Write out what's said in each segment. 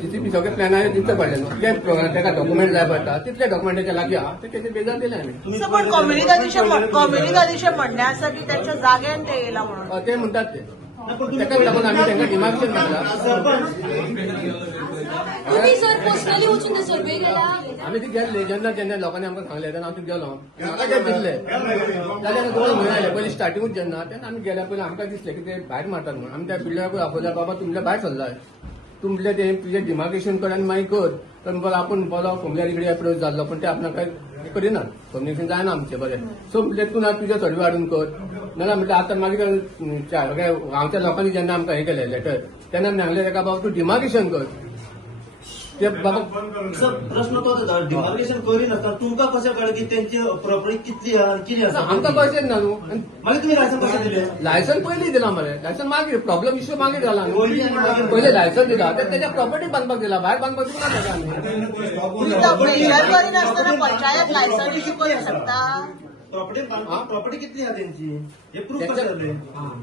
GCP सगळे प्लॅनार दिवचे पडले न्हू कितें डॉक्युमेंट जाय पडटा तितले डॉक्युमेंटाचे लागीं आहा ते तेचे बेजार दिले आमी. पण कम्युनिटी म्हणणे आसा की त्यांच्या जाग्यान ते येयला म्हणून ते म्हणतात ते ताका लागून आमी तांकां डिमार्केशन मागला. तुम्ही सर पर्सनली वचून ते सर्वे केला. आमी ती गेल्ले जेन्ना लोकांनी आमकां सांगले तेन्ना हांव तिथे गेलो म्हाका ते दिसले जाल्यार 2 म्हयने आयले पयलीं स्टार्टिंगूच जेन्ना तेन्ना आमी गेल्या पयलीं आमकां दिसलें की ते भायर मारतात म्हणून आमी त्या बिल्डराकूय आपयल्यार बाबा तुमचे भायर सरलाय तुमचे ते तुझे डिमार्केशन कर आनी मागीर कर तर बरो आपूण बरो कोंबल्यार इकडे एप्रोच जाल्लो पण ते आपणाक काय करिनात कम्युनिकेशन जायना आमचे बरें सो म्हटलें तूं ना तुजे सर्वे हाडून कर नाजाल्यार म्हटलें आतां मागीर गांवच्या लोकांनी जेन्ना आमकां हें केलें लेटर तेन्ना आमी सांगलें ताका बाबा तूं डिमार्केशन कर ते बाबा प्रश्न तो जाता डिमार्केशन करिनासतना तुमकां कशें कळ्ळें की तेंची प्रॉपर्टी कितली आहा आनी कितें आसा आमकां कशें ना न्हू मागीर तुमी लायसन कशें दिलें लायसन पयलीं दिला मरे लायसन मागीर प्रॉब्लेम इश्यू मागीर जाला पयलीं लायसन दिला तेच्या प्रॉपर्टी बांदपाक दिला भायर बांदपाक दिला ताका आमी बिल्डर करिनासतना पंचायत लायसन इश्यू करूंक शकता. प्रॉपर्टी कितली आहा तेंची हे प्रूफ कशें जालें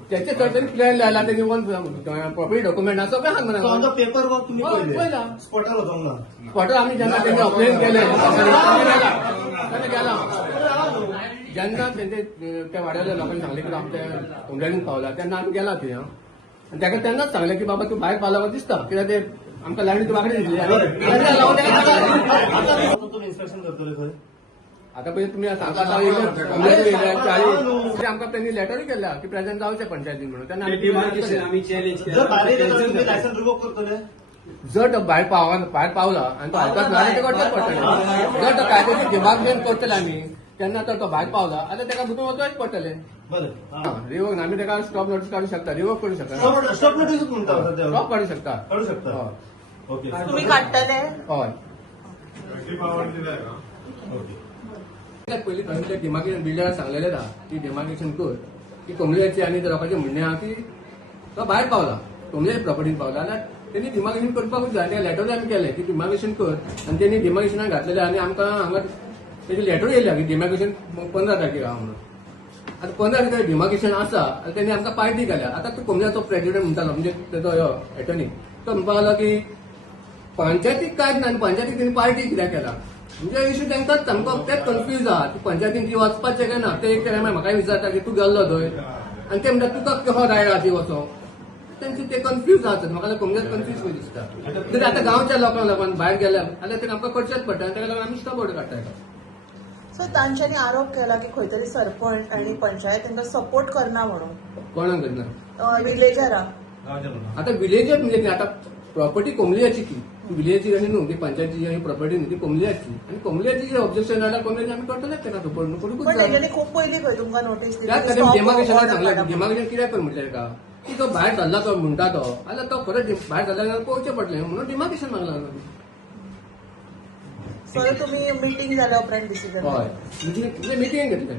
त्याचे सर्टन प्लॅन लायला तेजे वन प्रॉपर्टी डॉक्युमेंट आसा सगळें सांग तो आमचो पेपर वर्क तुमी पयला स्पॉटार वचोंक ना स्पॉटार आमी जेन्ना तेणी अप्लाय केले तेन्ना गेला जेन्ना तेंचे त्या वाड्याच्या लोकांनी सांगले की आमच्या कोंबड्यान पावला तेन्ना आमी गेला थंय आनी ताका तेन्नाच सांगलें की बाबा तूं भायर पावला दिसता कित्याक ते आमकां लायनी तूं वांकडे दिसली तुमी इन्स्पेक्शन करतले खंय आता पहिले तुम्ही सांगता आमकां त्यांनी लेटरूय केल्या की प्रेझेंट जावचे पंचायतीन म्हणून त्यांना जर भायर तुमी लायसन रिवोक करतले जर तो भायर पावला आणि तो हालपाक लागला ते करचेच पडटले जर तो कायदेशीर डिमार्केशन करतले आमी तेन्ना तर तो भायर पावला आता त्याला भितून वचूच पडटले रिवोक आमी ताका स्टॉप नोटीस काढू शकता रिवोक करू शकता स्टॉप नोटीसच म्हणटा स्टॉप काढू शकता ओके तुम्ही काढटले हय पयलीं थंय डिमार्केशन बिल्डराक सांगलेलें आहा की डिमार्केशन कर की कोंबड्याची आनी लोकांचे म्हणणें आहा की तो भायर पावला कोंबड्याच्या प्रॉपर्टीन पावला जाल्यार तेणी डिमार्केशन करपाकूच जाय त्या लेटर आमी केलें की डिमार्केशन कर आनी तेणी डिमार्केशनाक घातलेलें आनी आमकां हांगा तेजी लेटर येयल्या की डिमार्केशन 15 तारखेक आहा म्हणून आतां 15 तारखेक डिमार्केशन आसा आनी तेणी आमकां पार्टी केल्या आतां तो कोंबड्याचो प्रेसिडेंट म्हणटालो म्हणजे तेजो एटर्नी तो म्हणपाक लागलो की पंचायतीक कांयच ना आनी पंचायतीक तेणी पार्टी कित्याक केला म्हणजे इश्यू तांकांच सामको तेच कन्फ्यूज आहा की पंचायतीन ती वचपाचें काय ना ते एक टायमार म्हाका विचारता की तूं गेल्लो थंय आनी ते म्हणटा तुका कसो रायट आहा ती वचो तांचे ते कन्फ्यूज आहात म्हाका कोंबड्यात कन्फ्यूज कशी दिसता तरी आतां गांवच्या लोकांक लागून भायर गेल्या जाल्यार ते आमकां करचेच पडटा ताका लागून आमी स्टॉप ऑर्डर काडटा सो तांच्यांनी आरोप केला की खंय तरी सरपंच आणि पंचायत तांकां सपोर्ट करना म्हणून कोणाक करना विलेजरा आतां विलेजर म्हणजे आतां प्रॉपर्टी कोंबल्याची की विलेजची आनी न्हू ती पंचायतीची आनी प्रॉपर्टी न्हू ती कोंबल्याची आनी कोंबल्याची जे ऑब्जेक्शन जाल्यार कोंबल्याची आमी करतलेच तेका सपोर्ट न्हू पण तेच्यानी खूब पयलीं खंय तुमकां नोटीस त्याच खातीर डिमार्केशनाक सांगलें डिमार्केशन कित्याक कर म्हटलें ताका की तो भायर सरला तो म्हणटा तो जाल्यार तो खरोच भायर सरला जाल्यार पळोवचें पडलें म्हणून डिमार्केशन मागला सर तुम्ही मिटींग जाल्या उपरांत डिसिजन हय मिटींग घेतली